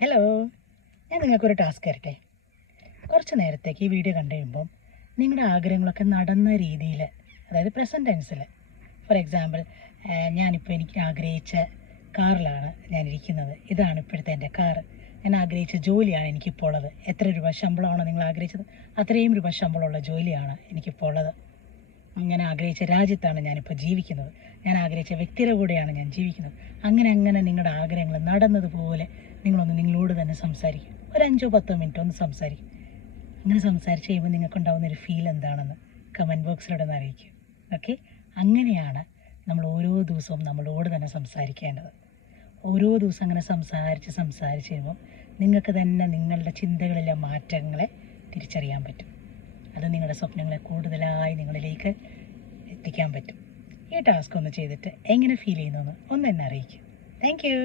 Hello, ഞാൻ നിങ്ങൾക്കൊരു task തരട്ടെ. കുറച്ച് നേരത്തേക്ക് ഈ വീഡിയോ കണ്ടു കഴിയുമ്പം നിങ്ങളുടെ ആഗ്രഹങ്ങളൊക്കെ നടന്ന രീതിയിൽ, അതായത് പ്രസൻറ്റ് ടെൻസിൽ. ഫോർ എക്സാമ്പിൾ, ഞാനിപ്പോൾ എനിക്ക് ആഗ്രഹിച്ച കാറിലാണ് ഞാനിരിക്കുന്നത്. ഇതാണ് ഇപ്പോഴത്തെ എൻ്റെ കാറ്. ഞാൻ ആഗ്രഹിച്ച ജോലിയാണ് എനിക്കിപ്പോൾ ഉള്ളത്. എത്ര രൂപ ശമ്പളമാണോ നിങ്ങൾ ആഗ്രഹിച്ചത്, അത്രയും രൂപ ശമ്പളമുള്ള ജോലിയാണ് എനിക്കിപ്പോൾ ഉള്ളത്. ഞാൻ ആഗ്രഹിച്ച രാജ്യത്താണ് ഞാനിപ്പോൾ ജീവിക്കുന്നത്. ഞാൻ ആഗ്രഹിച്ച വ്യക്തിയുടെ കൂടെയാണ് ഞാൻ ജീവിക്കുന്നത്. അങ്ങനെ നിങ്ങളുടെ ആഗ്രഹങ്ങൾ നടന്നതുപോലെ നിങ്ങളൊന്ന് നിങ്ങളോട് തന്നെ സംസാരിക്കും. ഒരു 5-10 മിനിറ്റ് ഒന്ന് സംസാരിക്കും. അങ്ങനെ സംസാരിച്ച് കഴിയുമ്പോൾ നിങ്ങൾക്കുണ്ടാകുന്നൊരു ഫീൽ എന്താണെന്ന് കമൻറ്റ് ബോക്സിലൂടെ ഒന്ന് അറിയിക്കും. ഓക്കെ, അങ്ങനെയാണ് നമ്മൾ ഓരോ ദിവസവും നമ്മളോട് തന്നെ സംസാരിക്കേണ്ടത്. ഓരോ ദിവസം അങ്ങനെ സംസാരിച്ച് കഴിയുമ്പോൾ നിങ്ങൾക്ക് തന്നെ നിങ്ങളുടെ ചിന്തകളിലെ മാറ്റങ്ങളെ തിരിച്ചറിയാൻ പറ്റും. അത് നിങ്ങളുടെ സ്വപ്നങ്ങളെ കൂടുതലായി നിങ്ങളിലേക്ക് എത്തിക്കാൻ പറ്റും. ഈ ടാസ്ക് ഒന്ന് ചെയ്തിട്ട് എങ്ങനെ ഫീൽ ചെയ്യുന്നു ഒന്ന് എന്നെ അറിയിക്കും. Thank you.